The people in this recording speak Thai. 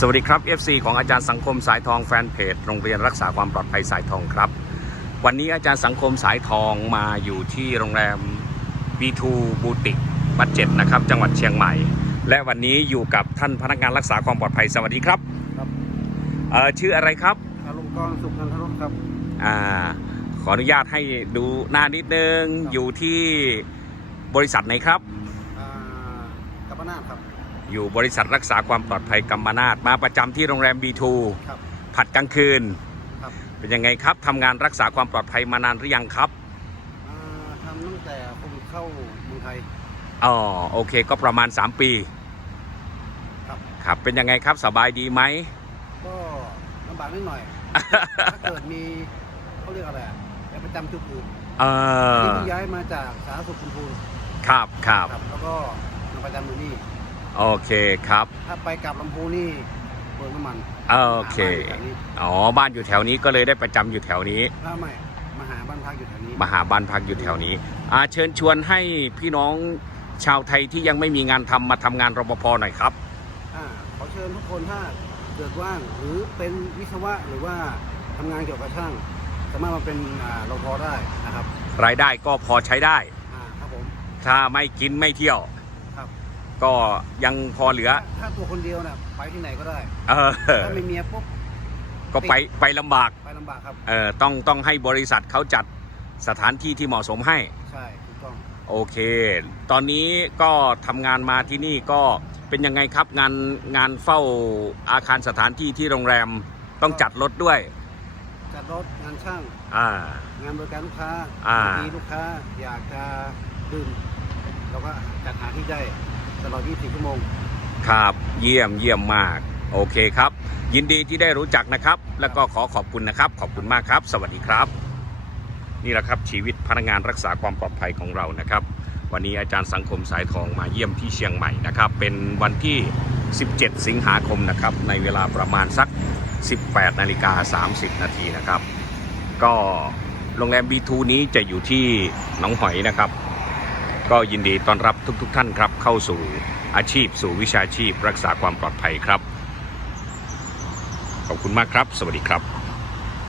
สวัสดีครับ FC ของอาจารย์สังคมสายทองแฟนเพจโรงเรียนรักษาความปลอดภัยสายทองครับ วันนี้อาจารย์สังคมสายทองมาอยู่ที่โรงแรม B2 บูติกบัดเจ็ดนะครับ จังหวัดเชียงใหม่ และวันนี้อยู่กับท่านพนักงานรักษาความปลอดภัยสวัสดีครับครับเอ่อชื่ออะไรครับอารมณ์กรสุขนันทรสครับอ่าขออนุญาตให้ดูหน้านิดนึงครับอยู่ที่บริษัทไหนครับอ่ากัปปนาทครับ อยู่บริษัทรักษาความปลอดภัยกัมมานาตมาประจำที่โรงแรม B2 ครับผัดกลางคืน ครับ เป็นยังไงครับทำงานรักษาความปลอดภัยมานานหรือยังครับ อ่าทำตั้งแต่โควิดเข้าเมืองไทย อ๋อโอเคก็ประมาณ 3 ปีครับ ครับเป็นยังไงครับสบายดีไหม ก็ลำบากนิดหน่อย ถ้าเกิดมีเขาเรียกอะไรอะไปประจำจุดอื่นเออที่เพิ่งย้ายมาจากสาธารณสุขคุณภูมิครับครับ ครับ แล้วก็มาประจำอยู่นี่ โอเคครับ ถ้าไปกลับลำพูนนี่เบิร์น้ำมันโอเค หาบ้านอยู่แถวนี้อ๋อ บ้านอยู่แถวนี้ก็เลยได้ประจำอยู่แถวนี้ ถ้าไม่มาหาบ้านพักอยู่แถวนี้มาหาบ้านพักอยู่แถวนี้อาเชิญชวนให้พี่น้องชาวไทยที่ยังไม่มีงานทำมาทำงานรปภหน่อยครับ อ่าขอเชิญทุกคนถ้าเกิดว่างหรือเป็นวิศวะหรือว่าทำงานเกี่ยวกับช่าง สามารถมาเป็นอ่ารปภได้นะครับรายได้ก็พอใช้ได้ อ่าครับผมถ้าไม่กินไม่เที่ยวครับ ก็ยังพอเหลือถ้าถ้าตัวคนเดียวน่ะไปที่ไหนก็ได้เออถ้ามีเมียปุ๊บก็ไปไปลำบากไปลำบากครับเออต้องต้องให้บริษัทเขาจัดสถานที่ที่เหมาะสมให้ ใช่ถูกต้องโอเค ตอนนี้ก็ทำงานมาที่นี่ก็เป็นยังไงครับงานงานเฝ้าอาคารสถานที่ที่โรงแรมต้องจัดรถด้วย จัดรถงานช่าง อ่า งานบริการลูกค้าอ่า บางทีลูกค้าอยากจะดื่มเราก็จัดหาที่ได้ ตลอด 24 ชั่วโมง ครับเยี่ยมเยี่ยมมาก โอเคครับ ยินดีที่ได้รู้จักนะครับ แล้วก็ขอขอบคุณนะครับ ขอบคุณมากครับ สวัสดีครับ นี่แหละครับชีวิตพนักงานรักษาความปลอดภัยของเรานะครับ วันนี้อาจารย์สังคมสายทองมาเยี่ยมที่เชียงใหม่นะครับ เป็นวันที่ 17 สิงหาคมนะครับ ในเวลาประมาณสัก 18 นาฬิกา 30 นาทีนะครับ ก็โรงแรม B2 นี้จะอยู่ที่หนองหอยนะครับ ก็ยินดีต้อนรับทุกๆทท่านครับ เข้าสู่อาชีพสู่วิชาชีพ รักษาความปลอดภัยครับ ขอบคุณมากครับ สวัสดีครับ